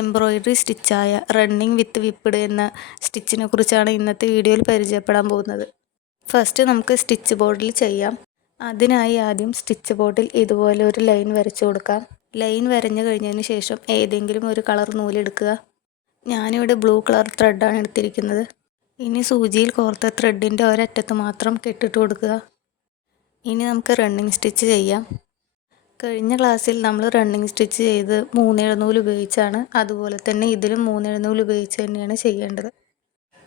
Embroidery സ്റ്റിച്ചായ running വിത്ത് വിപ്പ്ഡ് എന്ന സ്റ്റിച്ചിനെ കുറിച്ചാണ് ഇന്നത്തെ വീഡിയോയിൽ പരിചയപ്പെടാൻ പോകുന്നത്. ഫസ്റ്റ് നമുക്ക് സ്റ്റിച്ച് ബോർഡിൽ ചെയ്യാം. അതിനായി ആദ്യം സ്റ്റിച്ച് ബോർഡിൽ ഇതുപോലെ ഒരു ലൈൻ വരച്ചു കൊടുക്കാം. ലൈൻ വരഞ്ഞു കഴിഞ്ഞതിന് ശേഷം ഏതെങ്കിലും ഒരു കളർ നൂലെടുക്കുക. ഞാനിവിടെ ബ്ലൂ കളർ ത്രെഡാണ് എടുത്തിരിക്കുന്നത്. ഇനി സൂചിയിൽ കോർത്ത ത്രെഡിൻ്റെ ഒരറ്റത്ത് മാത്രം കെട്ടിട്ട് കൊടുക്കുക. ഇനി നമുക്ക് റണ്ണിങ് സ്റ്റിച്ച് ചെയ്യാം. കഴിഞ്ഞ ക്ലാസ്സിൽ നമ്മൾ റണ്ണിങ് സ്റ്റിച്ച് ചെയ്ത് 3 എഴുന്നൂൽ ഉപയോഗിച്ചാണ്. അതുപോലെ തന്നെ ഇതിലും 3 എഴുന്നൂൽ ഉപയോഗിച്ച് തന്നെയാണ് ചെയ്യേണ്ടത്.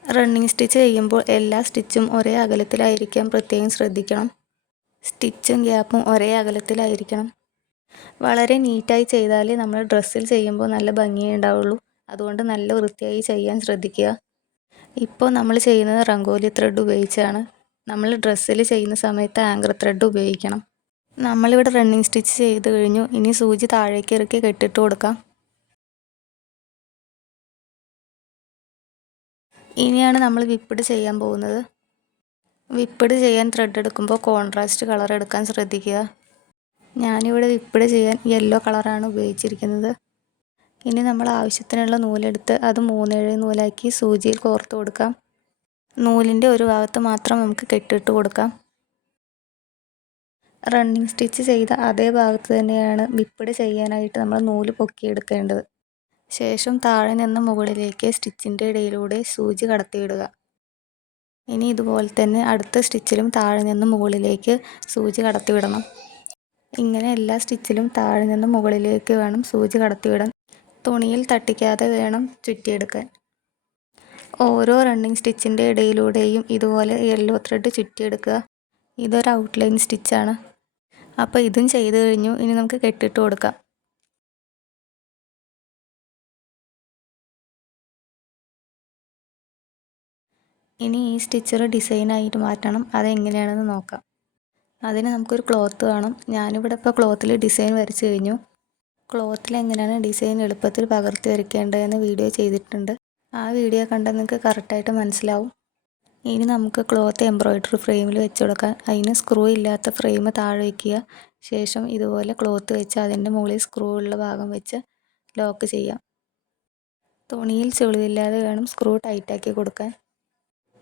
റണ്ണിങ് സ്റ്റിച്ച് ചെയ്യുമ്പോൾ എല്ലാ സ്റ്റിച്ചും ഒരേ അകലത്തിലായിരിക്കാൻ പ്രത്യേകം ശ്രദ്ധിക്കണം. സ്റ്റിച്ചും ഗ്യാപ്പും ഒരേ അകലത്തിലായിരിക്കണം. വളരെ നീറ്റായി ചെയ്താലേ നമ്മൾ ഡ്രസ്സിൽ ചെയ്യുമ്പോൾ നല്ല ഭംഗിയേ ഉണ്ടാവുള്ളൂ. അതുകൊണ്ട് നല്ല വൃത്തിയായി ചെയ്യാൻ ശ്രദ്ധിക്കുക. ഇപ്പോൾ നമ്മൾ ചെയ്യുന്നത് റംഗോലി ത്രെഡ് ഉപയോഗിച്ചാണ്. നമ്മൾ ഡ്രസ്സിൽ ചെയ്യുന്ന സമയത്ത് ആങ്കർ ത്രെഡ് ഉപയോഗിക്കണം. നമ്മളിവിടെ റണ്ണിങ് സ്റ്റിച്ച് ചെയ്ത് കഴിഞ്ഞു. ഇനി സൂചി താഴേക്ക് ഇറക്കി കെട്ടിട്ട് കൊടുക്കാം. ഇനിയാണ് നമ്മൾ വിപ്പ്ഡ് ചെയ്യാൻ പോകുന്നത്. വിപ്പ്ഡ് ചെയ്യാൻ ത്രെഡ് എടുക്കുമ്പോൾ കോൺട്രാസ്റ്റ് കളർ എടുക്കാൻ ശ്രദ്ധിക്കുക. ഞാനിവിടെ വിപ്പ്ഡ് ചെയ്യാൻ യെല്ലോ കളറാണ് ഉപയോഗിച്ചിരിക്കുന്നത്. ഇനി നമ്മൾ ആവശ്യത്തിനുള്ള നൂലെടുത്ത് അത് 3/7 നൂലാക്കി സൂചിയിൽ കോർത്ത് കൊടുക്കാം. നൂലിൻ്റെ ഒരു ഭാഗത്ത് മാത്രം നമുക്ക് കെട്ടിട്ട് കൊടുക്കാം. റണ്ണിങ് സ്റ്റിച്ച് ചെയ്ത അതേ ഭാഗത്ത് തന്നെയാണ് വിപ്പ്ഡ് ചെയ്യാനായിട്ട് നമ്മൾ നൂല് പൊക്കിയെടുക്കേണ്ടത്. ശേഷം താഴെ നിന്ന് മുകളിലേക്ക് സ്റ്റിച്ചിൻ്റെ ഇടയിലൂടെ സൂചി കടത്തിവിടുക. ഇനി ഇതുപോലെ തന്നെ അടുത്ത സ്റ്റിച്ചിലും താഴെ നിന്ന് മുകളിലേക്ക് സൂചി കടത്തിവിടണം. ഇങ്ങനെ എല്ലാ സ്റ്റിച്ചിലും താഴെ നിന്ന് മുകളിലേക്ക് വേണം സൂചി കടത്തിവിടാൻ. തുണിയിൽ തട്ടിക്കാതെ വേണം ചുറ്റിയെടുക്കാൻ. ഓരോ റണ്ണിങ് സ്റ്റിച്ചിൻ്റെ ഇടയിലൂടെയും ഇതുപോലെ യെല്ലോ ത്രെഡ് ചുറ്റിയെടുക്കുക. ഇതൊരു ഔട്ട്ലൈൻ സ്റ്റിച്ചാണ്. അപ്പോൾ ഇതും ചെയ്ത് കഴിഞ്ഞു. ഇനി നമുക്ക് കെട്ടിട്ട് കൊടുക്കാം. ഇനി ഈ സ്റ്റിച്ചർ ഡിസൈനായിട്ട് മാറ്റണം. അതെങ്ങനെയാണെന്ന് നോക്കാം. അതിന് നമുക്കൊരു ക്ലോത്ത് വേണം. ഞാനിവിടെ ഇപ്പോൾ ക്ലോത്തിൽ ഡിസൈൻ വരച്ച് കഴിഞ്ഞു. ക്ലോത്തിൽ എങ്ങനെയാണ് ഡിസൈൻ എളുപ്പത്തിൽ പകർത്തി വരയ്ക്കേണ്ടതെന്ന് വീഡിയോ ചെയ്തിട്ടുണ്ട്. ആ വീഡിയോ കണ്ടാൽ നിങ്ങൾക്ക് കറക്റ്റായിട്ട് മനസ്സിലാവും. ഇനി നമുക്ക് ക്ലോത്ത് എംബ്രോയിഡറി ഫ്രെയിമിൽ വെച്ച് കൊടുക്കാം. അതിന് സ്ക്രൂ ഇല്ലാത്ത ഫ്രെയിം താഴെ വയ്ക്കുക. ശേഷം ഇതുപോലെ ക്ലോത്ത് വെച്ച് അതിൻ്റെ മുകളിൽ സ്ക്രൂ ഉള്ള ഭാഗം വെച്ച് ലോക്ക് ചെയ്യാം. തുണിയിൽ ചുളിവില്ലാതെ വേണം സ്ക്രൂ ടൈറ്റാക്കി കൊടുക്കാൻ.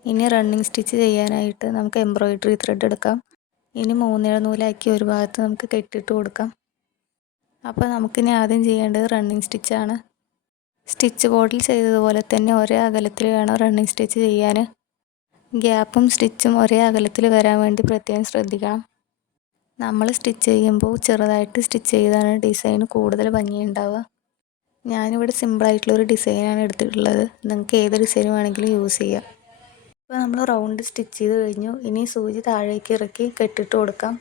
ഇനി റണ്ണിങ് സ്റ്റിച്ച് ചെയ്യാനായിട്ട് നമുക്ക് എംബ്രോയിഡറി ത്രെഡ് എടുക്കാം. ഇനി 3 നൂലാക്കി ഒരു ഭാഗത്ത് നമുക്ക് കെട്ടിട്ട് കൊടുക്കാം. അപ്പോൾ നമുക്കിനി ആദ്യം ചെയ്യേണ്ടത് റണ്ണിങ് സ്റ്റിച്ചാണ്. സ്റ്റിച്ച് ബോർഡിൽ ചെയ്തതുപോലെ തന്നെ ഒരേ അകലത്തിൽ വേണം റണ്ണിങ് സ്റ്റിച്ച് ചെയ്യാൻ. ഗ്യാപ്പും സ്റ്റിച്ചും ഒരേ അകലത്തിൽ വരാൻ വേണ്ടി പ്രത്യേകം ശ്രദ്ധിക്കണം. നമ്മൾ സ്റ്റിച്ച് ചെയ്യുമ്പോൾ ചെറുതായിട്ട് സ്റ്റിച്ച് ചെയ്താണ് ഡിസൈൻ കൂടുതൽ ഭംഗിയുണ്ടാവുക. ഞാനിവിടെ സിമ്പിളായിട്ടുള്ളൊരു ഡിസൈനാണ് എടുത്തിട്ടുള്ളത്. നിങ്ങൾക്ക് ഏത് ഡിസൈൻ വേണമെങ്കിലും യൂസ് ചെയ്യാം. ഇപ്പോൾ നമ്മൾ റൗണ്ട് സ്റ്റിച്ച് ചെയ്ത് കഴിഞ്ഞു. ഇനി സൂചി താഴേക്ക് ഇറക്കി കെട്ടിട്ട് കൊടുക്കാം.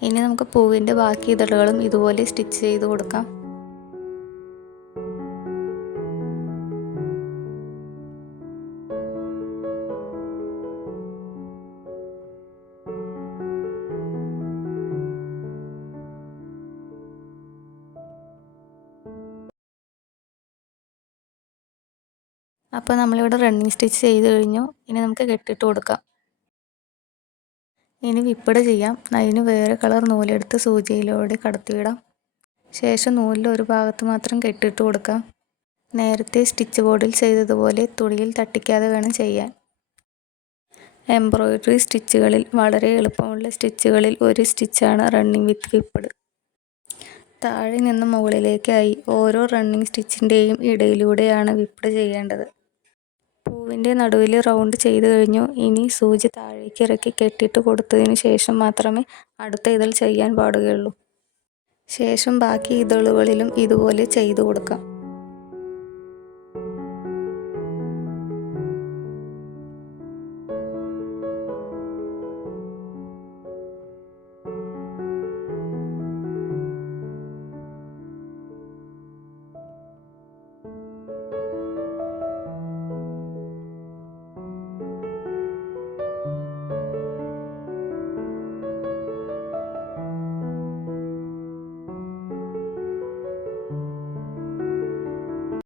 ഇനി നമുക്ക് പൂവിൻ്റെ ബാക്കി ഇതളുകളും ഇതുപോലെ സ്റ്റിച്ച് ചെയ്ത് കൊടുക്കാം. അപ്പോൾ നമ്മളിവിടെ റണ്ണിങ് സ്റ്റിച്ച് ചെയ്ത് കഴിഞ്ഞു. ഇനി നമുക്ക് കെട്ടിട്ട് കൊടുക്കാം. ഇനി വിപ്പ്ഡ് ചെയ്യാം. അതിന് വേറെ കളർ നൂലെടുത്ത് സൂചിയിലൂടെ കടത്തിവിടാം. ശേഷം നൂലിൽ ഒരു ഭാഗത്ത് മാത്രം കെട്ടിട്ട് കൊടുക്കാം. നേരത്തെ സ്റ്റിച്ച് ബോർഡിൽ ചെയ്തതുപോലെ തുണിയിൽ തട്ടിക്കാതെ വേണം ചെയ്യാൻ. എംബ്രോയിഡറി സ്റ്റിച്ചുകളിൽ വളരെ എളുപ്പമുള്ള സ്റ്റിച്ചുകളിൽ ഒരു സ്റ്റിച്ചാണ് റണ്ണിങ് വിത്ത് വിപ്പ്ഡ്. താഴെ നിന്ന് മുകളിലേക്കായി ഓരോ റണ്ണിങ് സ്റ്റിച്ചിൻ്റെയും ഇടയിലൂടെയാണ് വിപ്പ്ഡ് ചെയ്യേണ്ടത്. പൂവിൻ്റെ നടുവിൽ റൗണ്ട് ചെയ്ത് കഴിഞ്ഞു. ഇനി സൂചി താഴേക്ക് ഇറക്കി കെട്ടിട്ട് കൊടുത്തതിന് ശേഷം മാത്രമേ അടുത്ത ഇതൾ ചെയ്യാൻ പാടുകയുള്ളൂ. ശേഷം ബാക്കി ഇതളുകളിലും ഇതുപോലെ ചെയ്തു കൊടുക്കാം.